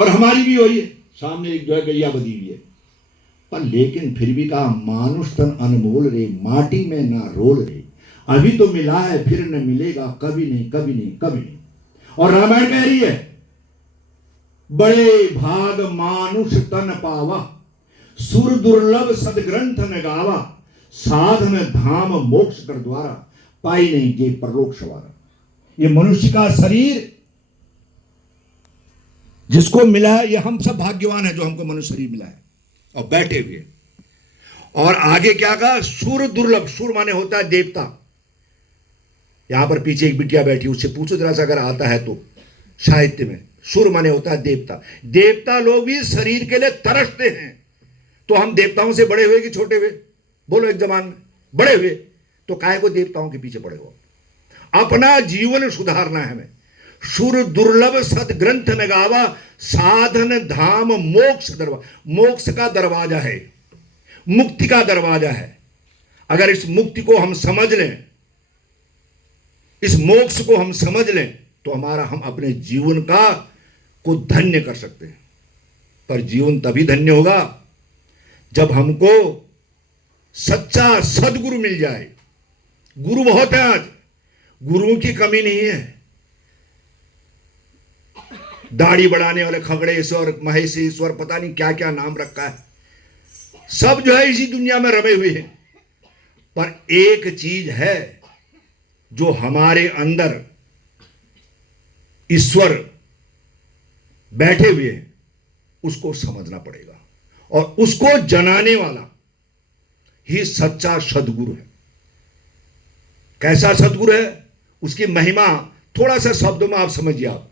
और हमारी भी वही है, सामने एक जो है गैया बधी हुई है। पर लेकिन फिर भी कहा मानुष तन अनमोल रे, माटी में ना रोल रे, अभी तो मिला है फिर न मिलेगा, कभी नहीं कभी नहीं कभी नहीं। और रामायण कह रही है बड़े भाग मानुष तन पावा, सुर दुर्लभ सदग्रंथ न गावा, साधन धाम मोक्ष कर द्वारा, पाई नहीं ये परलोक सवारा। ये मनुष्य का शरीर जिसको मिला है, ये हम सब भाग्यवान है जो हमको मनुष्य शरीर मिला है और बैठे हुए। और आगे क्या कहा, सुर दुर्लभ, सुर माने होता है देवता। यहां पर पीछे एक बिटिया बैठी, उससे पूछो जरा सा अगर आता है तो साहित्य में, सुर माने होता है देवता। देवता लोग भी शरीर के लिए तरसते हैं। तो हम देवताओं से बड़े हुए कि छोटे हुए? बोलो एक जमान में बड़े हुए, तो काहे को देवताओं के पीछे पड़े हो? अपना जीवन सुधारना है हमें। सुर दुर्लभ सद ग्रंथ में गावा, साधन धाम मोक्ष दरवाजा। मोक्ष का दरवाजा है, मुक्ति का दरवाजा है। अगर इस मुक्ति को हम समझ लें, इस मोक्ष को हम समझ लें, तो हम अपने जीवन का को धन्य कर सकते हैं। पर जीवन तभी धन्य होगा जब हमको सच्चा सदगुरु मिल जाए। गुरु बहुत है, आज गुरुओं की कमी नहीं है। दाढ़ी बढ़ाने वाले खगड़ेश्वर, महेशेश्वर, पता नहीं क्या क्या नाम रखा है, सब जो है इसी दुनिया में रमे हुए हैं। पर एक चीज है जो हमारे अंदर ईश्वर बैठे हुए हैं, उसको समझना पड़ेगा। और उसको जनाने वाला ही सच्चा सदगुरु है। कैसा सदगुरु है, उसकी महिमा थोड़ा सा शब्दों में आप समझिए। आप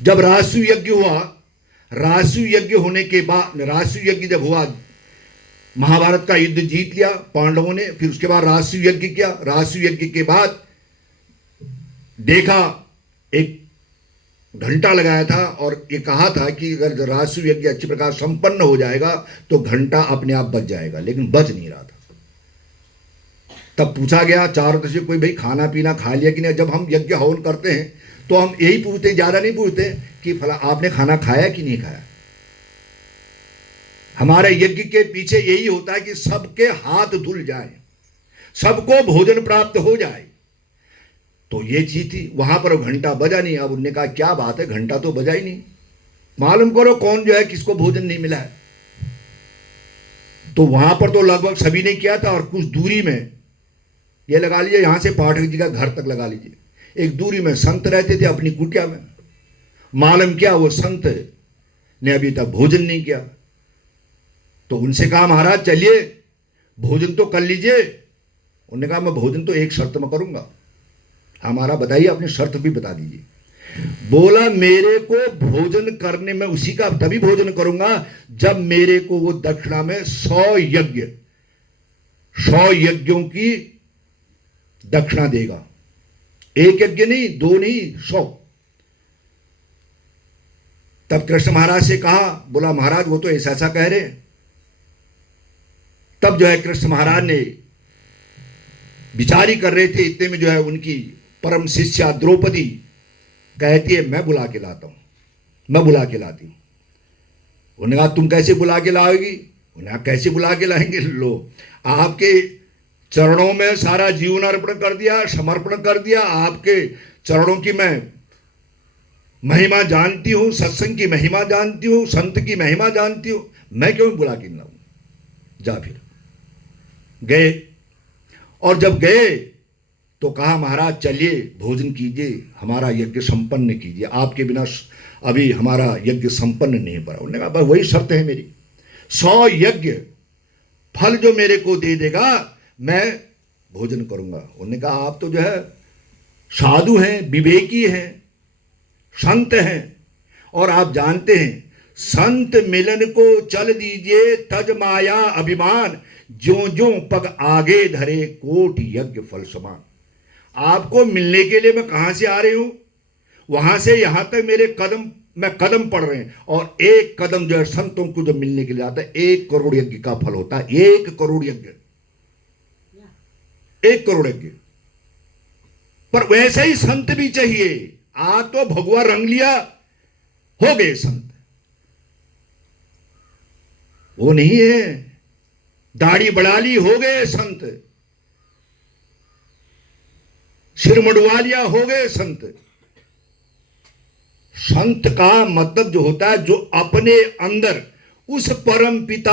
जब राजसू यज्ञ हुआ, राजसू यज्ञ होने के बाद, राजसू यज्ञ जब हुआ, महाभारत का युद्ध जीत लिया पांडवों ने, फिर उसके बाद राजसू यज्ञ किया। राजसू यज्ञ के बाद देखा, एक घंटा लगाया था और ये कहा था कि अगर राजसू यज्ञ अच्छी प्रकार संपन्न हो जाएगा तो घंटा अपने आप बज जाएगा, लेकिन बज नहीं रहा था। तब पूछा गया चारों तरफ से, कोई भाई खाना पीना खा लिया कि नहीं? जब हम यज्ञ हवन करते हैं तो हम यही पूछते, ज्यादा नहीं पूछते कि फला आपने खाना खाया कि नहीं खाया। हमारे यज्ञ के पीछे यही होता है कि सबके हाथ धुल जाए, सबको भोजन प्राप्त हो जाए। तो ये चीज थी। वहां पर घंटा बजा नहीं। अब उन्होंने कहा क्या बात है, घंटा तो बजा ही नहीं, मालूम करो कौन जो है किसको भोजन नहीं मिला है। तो वहां पर तो लगभग सभी ने किया था। और कुछ दूरी में, ये लगा लीजिए यहां से पाठक जी का घर तक लगा लीजिए, एक दूरी में संत रहते थे अपनी कुटिया में। मालूम क्या, वो संत ने अभी तक भोजन नहीं किया। तो उनसे कहा महाराज चलिए भोजन तो कर लीजिए। उन्होंने कहा मैं भोजन तो एक शर्त में करूंगा। हमारा बताइए, अपनी शर्त भी बता दीजिए। बोला मेरे को भोजन करने में, उसी का तभी भोजन करूंगा जब मेरे को वो दक्षिणा में 100 यज्ञों की दक्षिणा देगा। एक यज्ञ नहीं, 2 नहीं, 100। तब कृष्ण महाराज से कहा, बोला महाराज वो तो ऐसा ऐसा कह रहे हैं। तब जो है कृष्ण महाराज ने विचार ही कर रहे थे, इतने में जो है उनकी परम शिष्या द्रौपदी कहती है मैं बुला के लाता हूं, मैं बुला के लाती हूं। उन्होंने कहा तुम कैसे बुला के लाओगी? उन्होंने कहा कैसे बुला के लाएंगे, लो आपके चरणों में सारा जीवन अर्पण कर दिया, समर्पण कर दिया। आपके चरणों की मैं महिमा जानती हूं, सत्संग की महिमा जानती हूं, संत की महिमा जानती हूं, मैं क्यों बुला के लाऊं? जा फिर गए। और जब गए तो कहा महाराज चलिए भोजन कीजिए, हमारा यज्ञ संपन्न कीजिए, आपके बिना अभी हमारा यज्ञ संपन्न नहीं पड़ा। उन्होंने कहा वही शर्त है मेरी, 100 यज्ञ फल जो मेरे को दे देगा मैं भोजन करूंगा। उन्होंने कहा आप तो जो है साधु हैं, विवेकी हैं, संत हैं, और आप जानते हैं संत मिलन को चल दीजिए तज माया अभिमान, ज्यों ज्यों पग आगे धरे कोट यज्ञ फल समान। आपको मिलने के लिए मैं कहां से आ रही हूं, वहां से यहां तक मेरे मैं कदम पड़ रहे हैं। और एक कदम जो है संतों को जो मिलने के लिए आता है, 1 करोड़ यज्ञ का फल होता है। 1 करोड़ यज्ञ, 1 करोड़ यज्ञ। पर वैसे ही संत भी चाहिए। आज तो भगवा रंग लिया, हो गए संत। वो नहीं है दाढ़ी बढ़ा ली हो गए संत, सिर मुंडवा लिया हो गए संत। संत का मतलब जो होता है जो अपने अंदर उस परम पिता